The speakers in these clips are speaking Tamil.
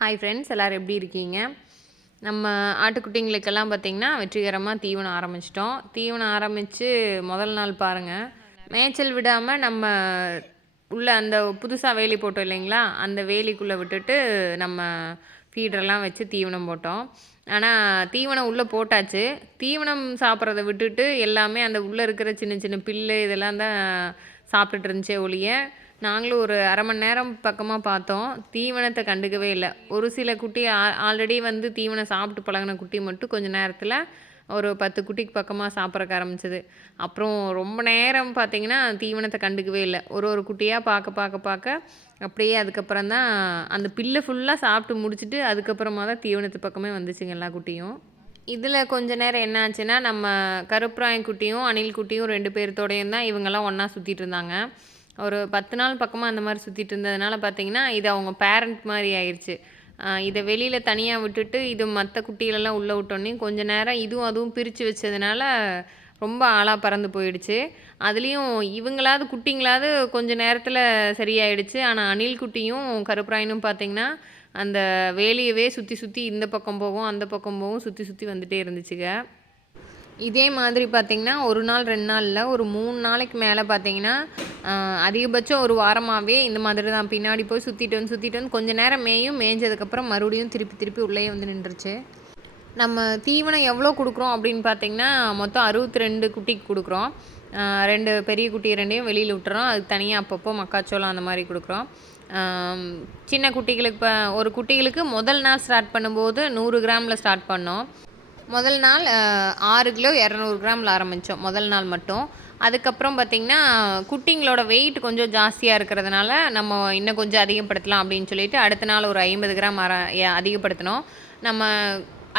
ஹாய் ஃப்ரெண்ட்ஸ் எல்லோரும் எப்படி இருக்கீங்க? நம்ம ஆட்டுக்குட்டிங்களுக்கெல்லாம் பார்த்திங்கன்னா வெற்றிகரமாக தீவனம் ஆரம்பிச்சிட்டோம். தீவனம் ஆரம்பித்து முதல் நாள் பாருங்கள் மேய்ச்சல் விடாமல் நம்ம உள்ள அந்த புதுசாக வேலி போட்டோம் இல்லைங்களா? அந்த வேலிக்குள்ளே விட்டுட்டு நம்ம ஃபீடரெல்லாம் வச்சு தீவனம் போட்டோம். ஆனால் தீவனம் உள்ளே போட்டாச்சு. தீவனம் சாப்பிட்றத விட்டுட்டு எல்லாமே அந்த உள்ளே இருக்கிற சின்ன சின்ன பில்லு இதெல்லாம் தான் சாப்பிட்டுட்டு இருந்துச்சே ஒழிய நாங்களும் ஒரு அரை மணி நேரம் பக்கமாக பார்த்தோம். தீவனத்தை கண்டுக்கவே இல்லை. ஒரு சில குட்டி ஆல்ரெடி வந்து தீவனம் சாப்பிட்டு பழகின குட்டி மட்டும் கொஞ்சம் நேரத்தில் ஒரு பத்து குட்டிக்கு பக்கமாக சாப்பிட்றக்க ஆரம்பிச்சது. அப்புறம் ரொம்ப நேரம் பார்த்திங்கன்னா தீவனத்தை கண்டுக்கவே இல்லை. ஒரு ஒரு குட்டியாக பார்க்க பார்க்க பார்க்க அப்படியே அதுக்கப்புறம் தான் அந்த பில்லை ஃபுல்லாக சாப்பிட்டு முடிச்சுட்டு அதுக்கப்புறமா தான் தீவனத்து பக்கமே வந்துச்சுங்க எல்லா குட்டியும். இதில் கொஞ்ச நேரம் என்ன ஆச்சுன்னா நம்ம கருப்பராயன் குட்டியும் அணில் குட்டியும் ரெண்டு பேர்த்தோடையும் தான் இவங்கெல்லாம் ஒன்றா சுற்றிட்டு இருந்தாங்க. ஒரு பத்து நாள் பக்கமாக அந்த மாதிரி சுற்றிட்டு இருந்ததுனால பார்த்தீங்கன்னா இது அவங்க பேரண்ட் மாதிரி ஆயிடுச்சு இதை வெளியில் தனியாக விட்டுட்டு இது மற்ற குட்டிகளெல்லாம் உள்ளே விட்டோன்னே கொஞ்சம் நேரம் இதுவும் அதுவும் பிரித்து வச்சதுனால ரொம்ப ஆளாக பறந்து போயிடுச்சு. அதுலேயும் இவங்களாவது குட்டிங்களாவது கொஞ்சம் நேரத்தில் சரியாயிடுச்சு. ஆனால் அணில் குட்டியும் கருப்பராயனும் பார்த்திங்கன்னா அந்த வேலியவே சுற்றி சுற்றி இந்த பக்கம் போகும் அந்த பக்கம் போகும் சுற்றி சுற்றி வந்துகிட்டே இருந்துச்சுங்க. இதே மாதிரி பார்த்திங்கன்னா ஒரு நாள் ரெண்டு நாளில் ஒரு மூணு நாளைக்கு மேலே பார்த்திங்கன்னா அதிகபட்சம் ஒரு வாரமாகவே இந்த மாதிரி தான். பின்னாடி போய் சுற்றிட்டு வந்து சுற்றிட்டு வந்து கொஞ்சம் நேரம் மேயும் மேய்ஞ்சதுக்கப்புறம் மறுபடியும் திருப்பி திருப்பி உள்ளே வந்து நின்றுச்சு நம்ம தீவனம் எவ்வளோ கொடுக்குறோம் அப்படின்னு பார்த்திங்கன்னா மொத்தம் அறுபத்தி ரெண்டு குட்டிக்கு கொடுக்குறோம். ரெண்டு பெரிய குட்டி ரெண்டையும் வெளியில் விட்டுறோம். அதுக்கு தனியாக அப்பப்போ மக்காச்சோளம் அந்த மாதிரி கொடுக்குறோம். சின்ன குட்டிகளுக்கு இப்போ ஒரு குட்டிகளுக்கு முதல் நாள் ஸ்டார்ட் பண்ணும்போது நூறு கிராமில் ஸ்டார்ட் பண்ணோம். முதல் நாள் ஆறு கிலோ இரநூறு கிராமில் ஆரம்பித்தோம் முதல் நாள் மட்டும். அதுக்கப்புறம் பார்த்திங்கன்னா குட்டிங்களோட வெயிட் கொஞ்சம் ஜாஸ்தியாக இருக்கிறதுனால நம்ம இன்னும் கொஞ்சம் அதிகப்படுத்தலாம் அப்படின்னு சொல்லிட்டு அடுத்த நாள் ஒரு ஐம்பது கிராம் அர அதிகப்படுத்தினோம். நம்ம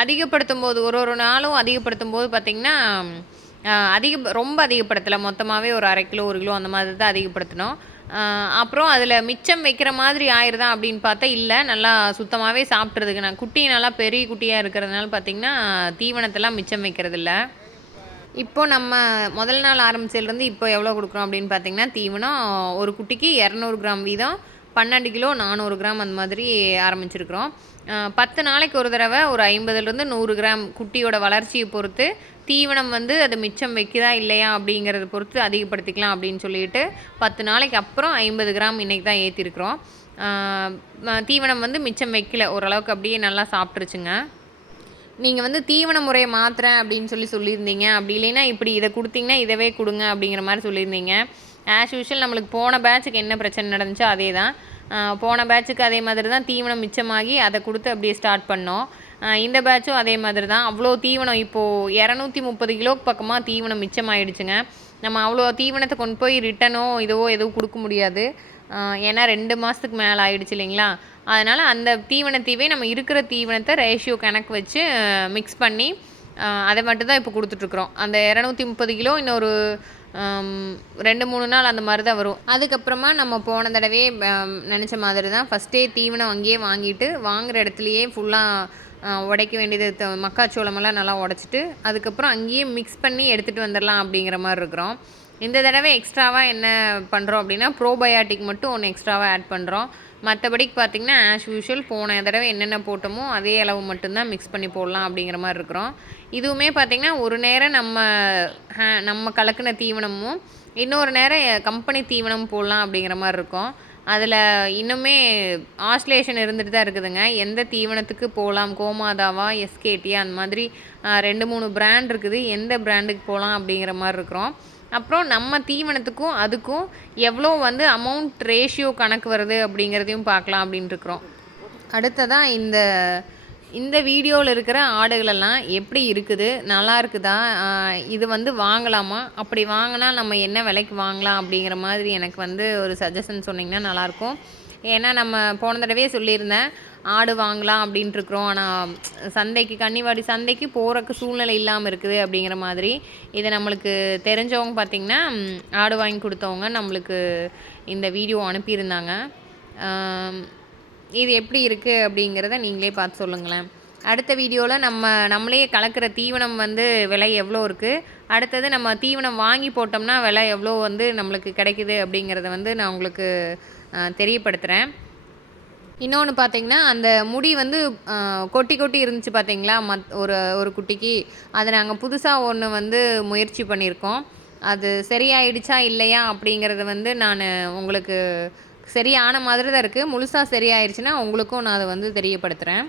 அதிகப்படுத்தும் போது ஒரு ஒரு நாளும் அதிகப்படுத்தும் போது பார்த்திங்கன்னா அதிக ரொம்ப அதிகப்படுத்தலை. மொத்தமாகவே ஒரு அரை கிலோ ஒரு கிலோ அந்த மாதிரி தான் அதிகப்படுத்தினோம். அப்புறம் அதில் மிச்சம் வைக்கிற மாதிரி ஆயிடுதா அப்படின்னு பார்த்தா இல்லை நல்லா சுத்தமாகவே சாப்பிட்றதுக்கு நான் குட்டி நல்லா பெரிய குட்டியாக இருக்கிறதுனால பார்த்திங்கன்னா தீவனத்தெல்லாம் மிச்சம் வைக்கிறதில்ல. இப்போ நம்ம முதல் நாள் ஆரம்பிச்சதுலேருந்து இப்போ எவ்வளோ கொடுக்குறோம் அப்படின்னு பார்த்தீங்கன்னா தீவனம் ஒரு குட்டிக்கு இரநூறு கிராம் வீதம் பன்னெண்டு கிலோ நானூறு கிராம் அந்த மாதிரி ஆரம்பிச்சிருக்கிறோம். பத்து நாளைக்கு ஒரு தடவை ஒரு ஐம்பதுலேருந்து நூறு கிராம் குட்டியோட வளர்ச்சியை பொறுத்து தீவனம் வந்து அது மிச்சம் வைக்குதா இல்லையா அப்படிங்கிறத பொறுத்து அதிகப்படுத்திக்கலாம் அப்படின்னு சொல்லிட்டு பத்து நாளைக்கு அப்புறம் ஐம்பது கிராம் இன்றைக்கி தான் ஏற்றிருக்கிறோம் தீவனம் வந்து மிச்சம் வைக்கல. ஓரளவுக்கு அப்படியே நல்லா சாப்பிட்ருச்சுங்க நீங்கள் வந்து தீவன முறையை மாற்றுறேன் அப்படின்னு சொல்லி சொல்லியிருந்தீங்க. அப்படி இல்லைன்னா இப்படி இதை கொடுத்தீங்கன்னா இதவே கொடுங்க அப்படிங்கிற மாதிரி சொல்லியிருந்தீங்க. ஆஸ் யூஷுவல் நம்மளுக்கு போன பேட்சுக்கு என்ன பிரச்சனை நடந்துச்சோ அதே தான் போன பேட்சுக்கு அதே மாதிரி தான் தீவனம் மிச்சமாகி அதை கொடுத்து அப்படியே ஸ்டார்ட் பண்ணோம். இந்த பேட்சும் அதே மாதிரி தான். அவ்வளோ தீவனம் இப்போது இரநூத்தி முப்பது கிலோக்கு பக்கமாக தீவனம் மிச்சமாயிடுச்சுங்க. நம்ம அவ்வளோ தீவனத்தை கொண்டு போய் ரிட்டனோ இதுவோ எதுவும் கொடுக்க முடியாது. ஏன்னா ரெண்டு மாதத்துக்கு மேலே ஆயிடுச்சு இல்லைங்களா? அதனால் அந்த தீவனத்தையவே நம்ம இருக்கிற தீவனத்தை ரேஷியோ கணக்கு வச்சு மிக்ஸ் பண்ணி அதை மட்டும் தான் இப்போ கொடுத்துட்ருக்குறோம் அந்த இரநூத்தி முப்பது கிலோ இன்னொரு ரெண்டு மூணு நாள் அந்த மாதிரி தான் வரும். அதுக்கப்புறமா நம்ம போன தடவையே நினச்ச மாதிரி தான் ஃபஸ்ட்டே தீவனம் அங்கேயே வாங்கிட்டு வாங்குகிற இடத்துலையே ஃபுல்லாக உடைக்க வேண்டியது மக்காச்சோளமெல்லாம் நல்லா உடச்சிட்டு அதுக்கப்புறம் அங்கேயே மிக்ஸ் பண்ணி எடுத்துகிட்டு வந்துடலாம் அப்படிங்கிற மாதிரி இருக்கிறோம். இந்த தடவை எக்ஸ்ட்ராவாக என்ன பண்ணுறோம் அப்படின்னா ப்ரோபயாட்டிக் மட்டும் ஒன்று எக்ஸ்ட்ராவாக ஆட் பண்ணுறோம் மற்றபடிக்கு பார்த்திங்கன்னா ஆஸ் யூஷுவல் போன தடவை என்னென்ன போட்டோமோ அதே அளவு மட்டும்தான் மிக்ஸ் பண்ணி போடலாம் அப்படிங்கிற மாதிரி இருக்கிறோம். இதுவுமே பார்த்திங்கன்னா ஒரு நேரம் நம்ம நம்ம கலக்கின தீவனமும் இன்னொரு நேரம் கம்பெனி தீவனம் போடலாம் அப்படிங்கிற மாதிரி இருக்கும். அதில் இன்னுமே ஆஸ்லேஷன் இருந்துட்டு தான் இருக்குதுங்க. எந்த தீவனத்துக்கு போகலாம் கோமாதாவா எஸ்கேடியா அந்த மாதிரி ரெண்டு மூணு பிராண்ட் இருக்குது. எந்த பிராண்டுக்கு போகலாம் அப்படிங்கிற மாதிரி இருக்கிறோம். அப்புறம் நம்ம தீவனத்துக்கும் அதுக்கும் எவ்வளோ வந்து அமௌண்ட் ரேஷியோ கணக்கு வருது அப்படிங்கிறதையும் பார்க்கலாம் அப்படின்ட்டுருக்குறோம் அடுத்ததாக இந்த இந்த வீடியோவில் இருக்கிற ஆடுகளெல்லாம் எப்படி இருக்குது நல்லா இருக்குதா இது வந்து வாங்கலாமா அப்படி வாங்கினா நம்ம என்ன விலைக்கு வாங்கலாம் அப்படிங்கிற மாதிரி எனக்கு வந்து ஒரு சஜஷன் சொன்னிங்கன்னா நல்லாயிருக்கும். ஏன்னா நம்ம போன தடவையே சொல்லியிருந்தேன் ஆடு வாங்கலாம் அப்படின்ட்டுருக்குறோம். ஆனால் சந்தைக்கு கன்னிவாடி சந்தைக்கு போகிறக்கு சூழ்நிலை இல்லாமல் இருக்குது அப்படிங்கிற மாதிரி. இதை நம்மளுக்கு தெரிஞ்சவங்க பார்த்திங்கன்னா ஆடு வாங்கி கொடுத்தவங்க நம்மளுக்கு இந்த வீடியோ அனுப்பியிருந்தாங்க. இது எப்படி இருக்குது அப்படிங்கிறத நீங்களே பார்த்து சொல்லுங்களேன். அடுத்த வீடியோவில் நம்ம நம்மளே கலக்கிற தீவனம் வந்து விலை எவ்வளோ இருக்குது அடுத்தது நம்ம தீவனம் வாங்கி போட்டோம்னா விலை எவ்வளோ வந்து நம்மளுக்கு கிடைக்குது அப்படிங்கிறத வந்து நான் உங்களுக்கு தெரியப்படுத்துகிறேன் இன்னொன்று பார்த்தீங்கன்னா அந்த முடி வந்து கொட்டி கொட்டி இருந்துச்சு பார்த்தீங்களா மத் ஒரு ஒரு குட்டிக்கு. அதை நாங்கள் புதுசாக ஒன்று வந்து முயற்சி பண்ணியிருக்கோம் அது சரியாயிடுச்சா இல்லையா? அப்படிங்கிறத வந்து நான் உங்களுக்கு சரியான மாதிரி தான் இருக்குது முழுசாக சரியாயிடுச்சுன்னா உங்களுக்கும் நான் அதை வந்து தெரியப்படுத்துகிறேன்